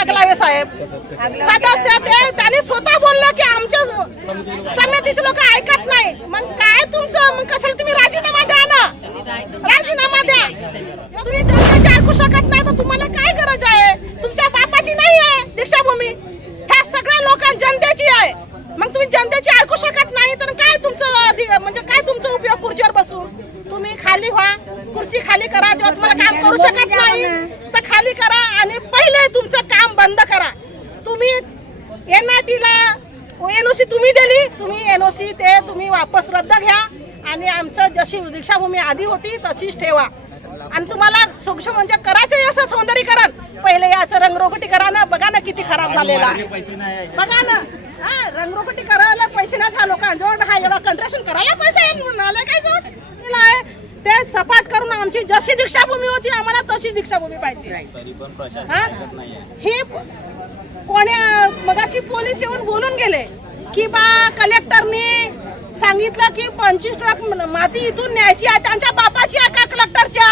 आगलावे साहेब सदस्य त्यांनी स्वतः बोललं की आमच्या समितीचे लोक ऐकत नाही. मग काय तुमचं, मग कशाला तुम्ही राजीनामा द्या ना, राजीनामा द्या. तुम्ही जनतेचे ऐकू शकत नाही तर तुम्हाला काय गरज आहे? तुमच्या बापाची नाही आहे दीक्षाभूमी, ह्या सगळ्या लोकां जनतेची आहे. मग तुम्ही जनतेची ऐकू शकत नाही तर काय तुमचं, म्हणजे काय तुमचा उपयोग खुर्चीवर बसून? तुम्ही खाली व्हा, खुर्ची खाली करा. जेव्हा तुम्हाला काम करू शकत नाही तर खाली करा आणि पहिले तुमचं काम बंद करा. तुम्ही एनआयटीला एनओसी तुम्ही दिली, तुम्ही एनओसी ते तुम्ही वापस रद्द घ्या आणि आमचं जशी दीक्षाभूमी आधी होती तशीच ठेवा. आणि तुम्हाला सूक्ष्म म्हणजे करायचं असं सौंदर्यीकरण, पहिले याचं रंगरोगटी करा ना. बघा ना किती खराब झालेला आहे, बघा ना. हा, रंगरोगटी करायला पैसे नाही त्या लोकांजवळ, हा एवढा कंट्रॅक्शन करायला पैसे आहे म्हणून आले काय जोड आहे. ते सपाट करून आमची जशी दीक्षाभूमी होती आम्हाला तशी दीक्षाभूमी पाहिजे. ही कोणी मगाशी पोलीस येऊन बोलून गेले की बा कलेक्टरनी सांगितलं की 25 ट्रक माती इथून न्यायची आहे. त्यांच्या बापाची आहे का कलेक्टरच्या?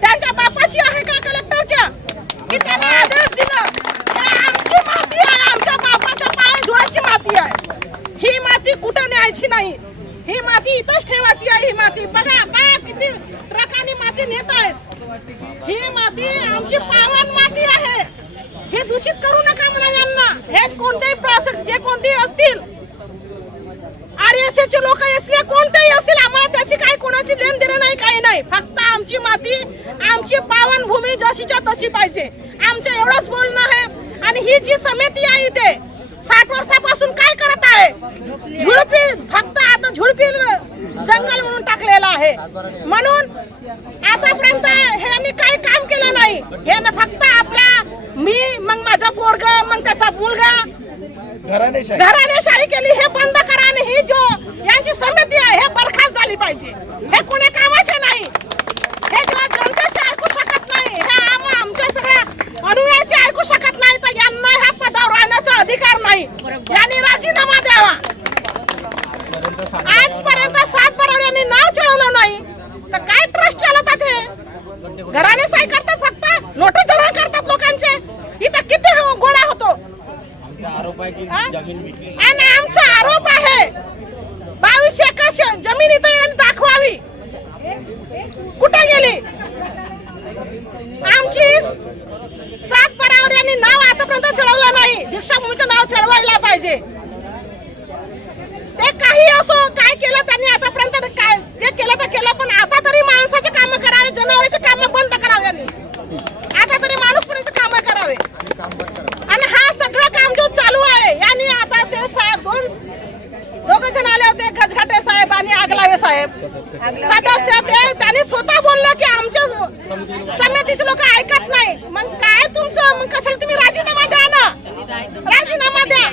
त्यांच्या बापाची आहे का कलेक्टरच्या? की त्यांना आदेश दिला आमची माती आहे, आमच्या बापाच्या पाय धुवायची माती आहे. ही माती कुठं न्यायची नाही, ही माती इथंच ठेवायची आहे. ही माती बघा का किती ट्रकांनी माती नेत आहेत. ही माती आमची पावन माती आहे. हे दूषित करू नका म्हणा यांना. हे कोणतेही प्रोसेस जे कोणतेही असतील, आरएसएचे लोक असले कोणतेही असतील, आम्हाला त्याची काही कोणाची लेन देणं नाही, काही नाही. फक्त आमची माती, आमची पावन भूमी जशीच्या तशी पाहिजे. आमचं एवढंच बोलणं आहे. आणि ही जी समिती आहे इथे 60 वर्षापासून काय करत आहे? झुडपी, फक्त आता झुडपी जंगल म्हणून टाकलेलं आहे. म्हणून आतापर्यंत ह्यांनी काही काम केलं नाही. ह्यानं फक्त आपला मी, मग माझा पोरगा, मग त्याचा मुलगा घराणेशाही केली. हे बंद करा आणि ही जो यांची समिती आहे हे बरखास्त झाली पाहिजे. हे कोणी कामाचे नाही. हे जेव्हा जनतेचे ऐकू शकत नाही, हे आमच्या सगळ्या अनुयायाचे ऐकू शकत नाही तर यांना ह्या पदावर राहण्याचा अधिकार नाही. यांनी राजीनामा द्यावा. आजपर्यंत 7 बरोबर यांनी नाव चढवलं नाही तर काय ट्रस्ट चालवतात? हे घराणेशाही करतात, फक्त नोटा जमा करतात लोकांचे. इथं किती गोळा होतो. आणि आमचा आरोप आहे 22 एकर जमीन इथं यांनी दाखवावी. कुठे गेली आमची? 7 बरोबर यांनी नाव आतापर्यंत चढवलं नाही. दीक्षाभूमीचं नाव चढवायला पाहिजे. ते काही असो, काय केलं त्यांनी आतापर्यंत, काय ते केलं तर केलं, पण आता तरी माणसाचे काम करावे, जनावरांचे काम बंद करावे. आता तरी माणूसपणीचे काम करावे. आणि हा सगळं काम जो चालू आहे यांनी आता ते साहेब दोघे जण आले होते, गजघाटे साहेब आणि आगलावे साहेब सदस्य, त्यांनी स्वतः बोललं की आमच्या समितीचे लोक ऐकत नाही. मग काय तुमचं, मग कशाला तुम्ही राजीनामा द्या ना, राजीनामा द्या.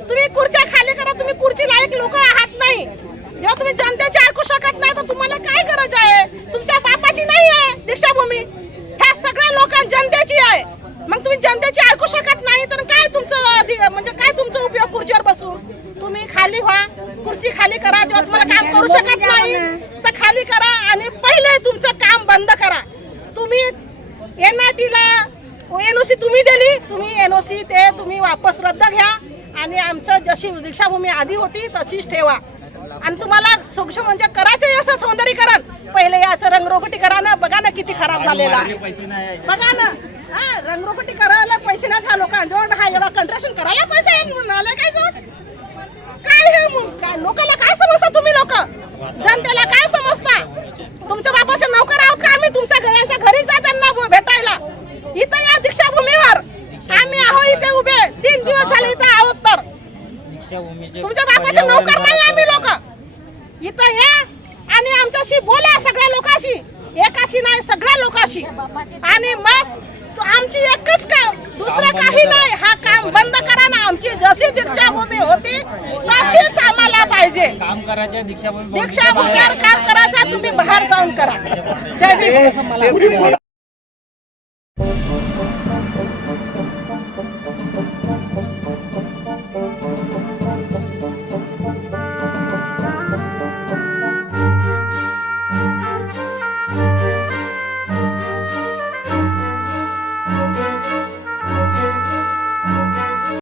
तुम्ही खुर्च्या खाली करा. तुम्ही खुर्ची लायक लोक आहात नाही. जेव्हा तुम्ही जनतेचे ऐकू शकत नाही तर तुम्हाला काय गरज आहे? तुमच्या बापाची नाही आहे दीक्षाभूमी, ह्या सगळ्या लोकां जनतेची आहे. मग तुम्ही जनतेची ऐकू शकत नाही तर काय तुमचं, म्हणजे काय तुमचा उपयोग खुर्चीवर बसून? तुम्ही खाली व्हा, खुर्ची खाली करा. जेव्हा तुम्हाला काम करू शकत नाही तर खाली करा आणि पहिले तुमचं काम बंद करा. तुम्ही एनआयटीला एनओसी तुम्ही दिली, तुम्ही एनओसी ते तुम्ही वापस रद्द घ्या आणि आमचं जशी दीक्षाभूमी आधी होती तशीच ठेवा. आणि तुम्हाला सूक्ष्म म्हणजे करायचं असं सौंदर्यीकरण, पहिले याचं रंगरोगटी करा ना. बघा ना किती खराब झालेला आहे, बघा ना. हा, रंगरोगटी करायला पैसे नाही त्या लोकांजवळ, हा एवढा कंट्रॅक्शन करायला पैसे आहे म्हणून आले काय जोड? काय हे काय लोकांना काय समजता? तुम्ही लोक जनतेला काय समजता? तुमच्या बापाचे नोकर आहोत का आम्ही? तुमच्या घरी जा त्यांना भेटायला. इथं या दीक्षाभूमीवर आम्ही आहो इथे उभे, 3 दिवस झाले इथं आहोत. तर तुमच्या बापाचे नोकर नाही आम्ही लोक. इथं या आणि आमच्याशी बोला, सगळ्या लोकांशी, एकाशी नाही सगळ्या लोकांशी. आणि मग आमची एकच काम, दुसरं काही नाही. हा काम बंद करा ना. आमची जशी दीक्षाभूमी होती तशीच आम्हाला पाहिजे. काम करायचं दीक्षाभूमीवर काम करायचं, तुम्ही बाहेर जाऊन करा. जय भीम.